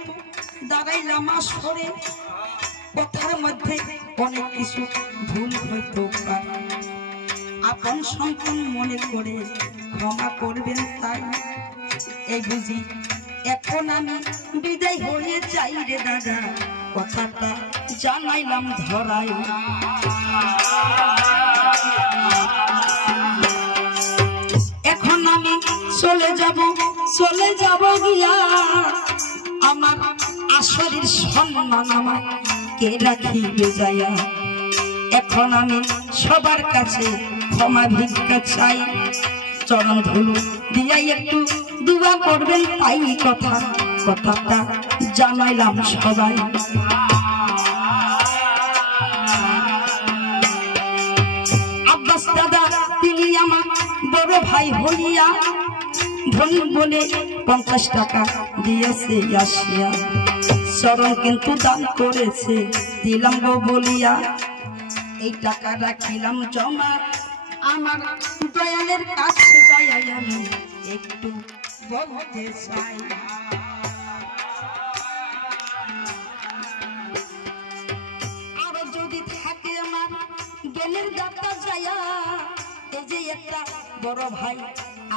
কিন্তু দাঁড়াইলাম আসরে কথার মধ্যে অনেক কিছু ভুল হইতে পারে আপন সন্তান মনে করে ক্ষমা করবেন তাই এই বুঝি এখন আমি বিদায় হয়ে যাই রে দাদা কথাটা জানাইলাম ধরাই এখন আমি চলে যাব গিয়া আমার আসরের সম্মান আমার কে রাখিবে যাইয়া এখন আমি সবার কাছে ক্ষমা ভিক্ষা চাই চরণ ধুলো দিয়া একটু দুয়া করবেন তাই কথাটা জানাইলাম সবাই আব্বাস দাদা তিনি আমার বড় ভাই হইয়া ধনী বলে 50 টাকা দিয়েছে আসিয়া চরণ কিন্তু দান করেছে দিলাম গো বলিয়া এই টাকা রাখিলাম জমা আমার দয়ালের কাছে যাই আমি একটু বলতে চাই আরো যদি থাকে আমার জ্ঞানের দাতা যায়া এই যে একটা বড় ভাই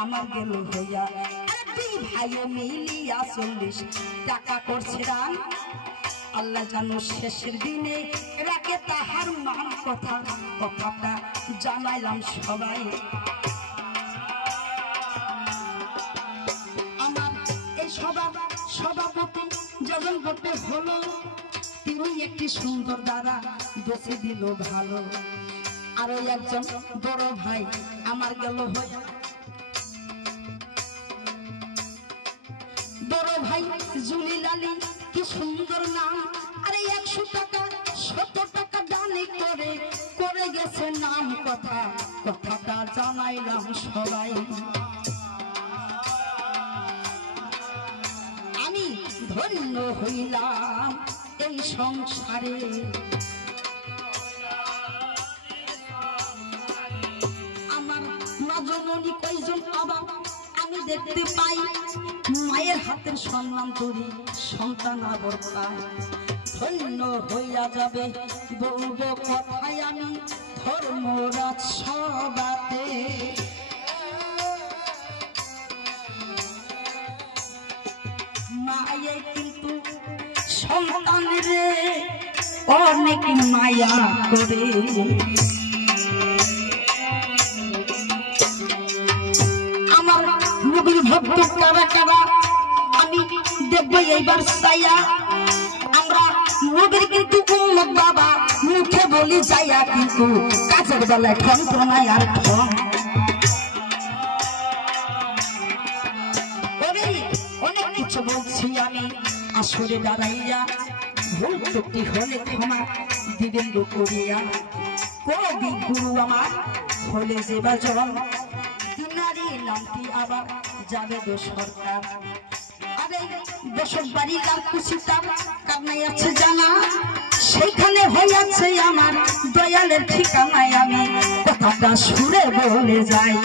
আমার গেল হইয়া দুই ভাইও মিলিয়া 40 টাকা করছে দান আল্লাহ জানো শেষের দিনে রাখে তাহার মান কথাটা জানাইলাম সবাই আমার এই সভাপতি যখন করতে হলো তিনি একটি সুন্দর দ্বারা বেছে দিল ভালো আরো একজন বড় ভাই আমার গেল হইয়া বড় ভাই জুলিল আলী কি সুন্দর নাম আরে 100 টাকা 70 টাকা দানে করে গেছে নাম কথাটা জানাইলাম সবাই আমি ধন্য হইলাম এই সংসারে আমার রাজমণি কয়জন আবার আমি দেখতে পাই মায়ের হাতের সম্মান করি সন্তান আবার পাই ধন্য হইয়া যাবে বলবো কথায় আমি ধর্মরাজ সভাতে মায়ে কিন্তু সন্তান রে অনেক মায়া করে আমার নবীর ভক্ত কারা কারা আমি দেখবো এইবার চাইয়া আমরা নবীর কিন্তু উম্মত বাবা মুখে বলি যাইয়া কিন্তু কাজের বেলায় ঠন নাই আর ঠন অনেক কিছু বলছি আমি আসরে দাঁড়াইয়া ভুল ত্রুটি হলে ক্ষমা দিবেন গো করিয়া কবি গুরু আমার হলে যে বাজন দিনারি নামটি আবার যাবে গো সরকার আরে দশক বাড়ি কার কুচিতার কারণে আছে জানা সেইখানে হইয়াছে আমার দয়ালের ঠিকানায় আমি কথাটা সুরে বলে যাই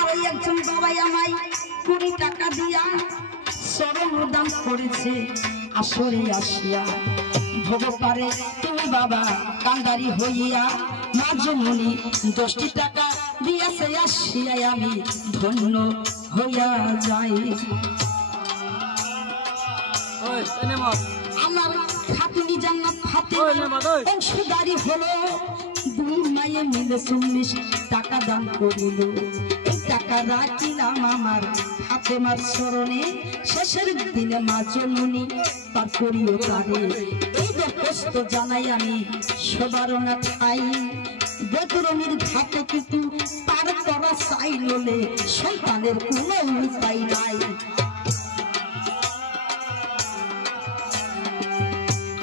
আরে একজন বাবাই আমায় 20 টাকা দিয়া চরণ দান করেছে আসরে আসিয়া ভোগ পারে তুমি বাবা কান্দারি হইয়া মাজমনি 10 টাকা দিয়েছে আসিয়া আমি ধন্য হইয়া যাই আমার খাতুনি জান্নাত ফাতেমা অংশীদারি হলো দুই মায়ে মিলে 40 টাকা দান করিল এই টাকা রাখিলাম আমার ফাতেমার চরণে শেষের দিনে মা জননী তার করিও তারে এই কষ্ট জানাই আমি সবার না ঠাই বেদরমির ঘাটে কিন্তু তার করা চাইলে সন্তানের কোনো উপায় নাই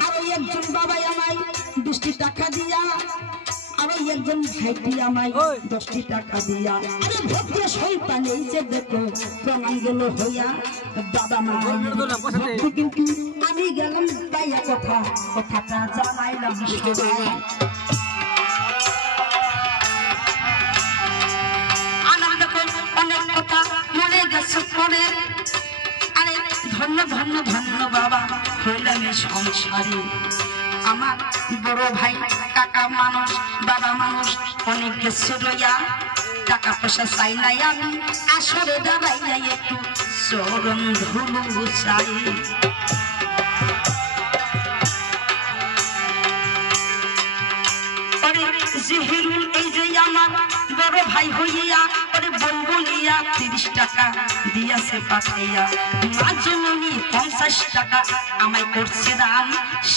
আরো একজন বাবাই আমায় 20 টাকা দিয়া আরো একজন ভাইটি আমায় 10 টাকা দিয়া আরে ভক্ত সন্তান এই যে দেখো প্রমাণ গেল হইয়া বাবা মা কিন্তু আমি গেলাম তাই কথাটা জানাইলাম সবাই আনন্দ অনেক কথা মনে ধন্য ধন্য বাবা হইলাম সংসারে। আমার বড় ভাই কাকা মানুষ বাবা মানুষ অনেক গেছে রইয়া, টাকা পয়সা চাই নাই আমি আসরে দাঁড়াইয়া একটু চরণ ধুলু চাই। জিহিরুল এই যে আমার বড় ভাই হইয়া ওরে বলবলিয়া 30 টাকা দিয়াছে পাঠাইয়া, মাজননি 50 টাকা আমায় করছে দান।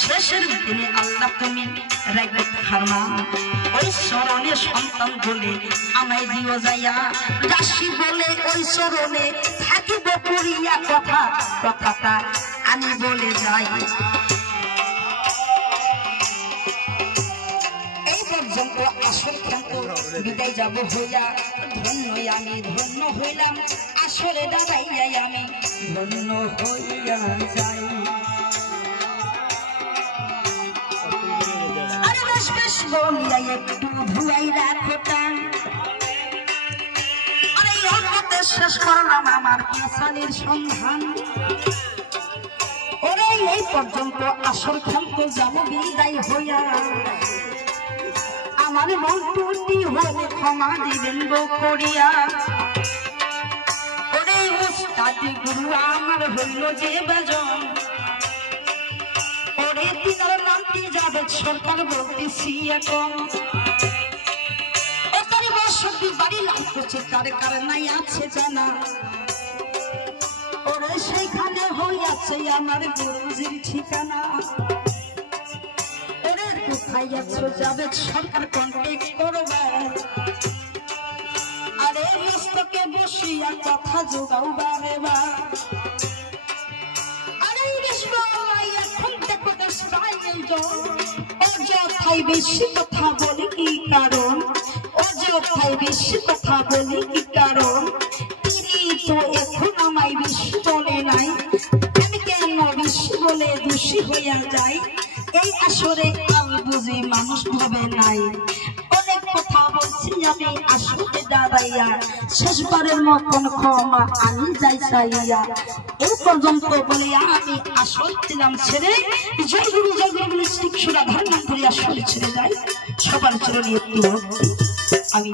শেষের দিনে আল্লাহ তুমি রাখো ফরমান, ওই চরণে সন্তান বলে আমায় দিও যাইয়া, রাশি বলে ওই চরণে থাকিব করিয়া কথা, কথাটা আমি বলে যাই। আসল ক্ষেত্র বিদায় যাব হইয়া, ধন্য আমি ধন্য হইলাম আসলে দাঁড়াইয়া আমি ধন্য হইয়া যাই। আরে বেশ বেশ বলিয়া একটু ধুয়াই রাখো টান, আরে অল্পতে শেষ করলাম আমার পেছনের সন্ধান। ওরে এই পর্যন্ত আসল ক্ষেত্র যাব বিদায় হইয়া, আমার মন টুটি হলে ক্ষমা দিবেন গো করিয়া। ওরে উস্তাদি গুরু আমার হইল যে বেজন, ওরে তিনার নামটি যাবে সরকার বলতেছি এখন। ওটারি বসতি বাড়ি লাভ করছে কার কার নাই আছে জানা, ওরে সেইখানে হইয়াছে আমার গুরুজির ঠিকানা। যাবে সরকার কন্ট্যাক্ট করবে, আরে মস্তকে বসিয়া কথা যোগাও বারে বা। আরে এখন দেখো অযথাই বেশি কথা বলি কি কারণ, অযথাই বেশি কথা বলি কি কারণ, তিনি তো এখন আমায় বেশি বলে নাই, আমি কেন বেশি বলে দোষী হইয়া যাই। এই আসরে আমি বুঝি মানুষ ভাবে নাই, অনেক কথা বলছি আমি আসরে দাঁড়াইয়া, শেষবারের মতন ক্ষমা আমি যাই চাইয়া। এই পর্যন্ত বলে আমি আসর দিলাম ছেড়ে, জয় গুরু শিখ সুরা ধারণ করি আসরে ছেড়ে যাই। সবার চরণে একটু আমি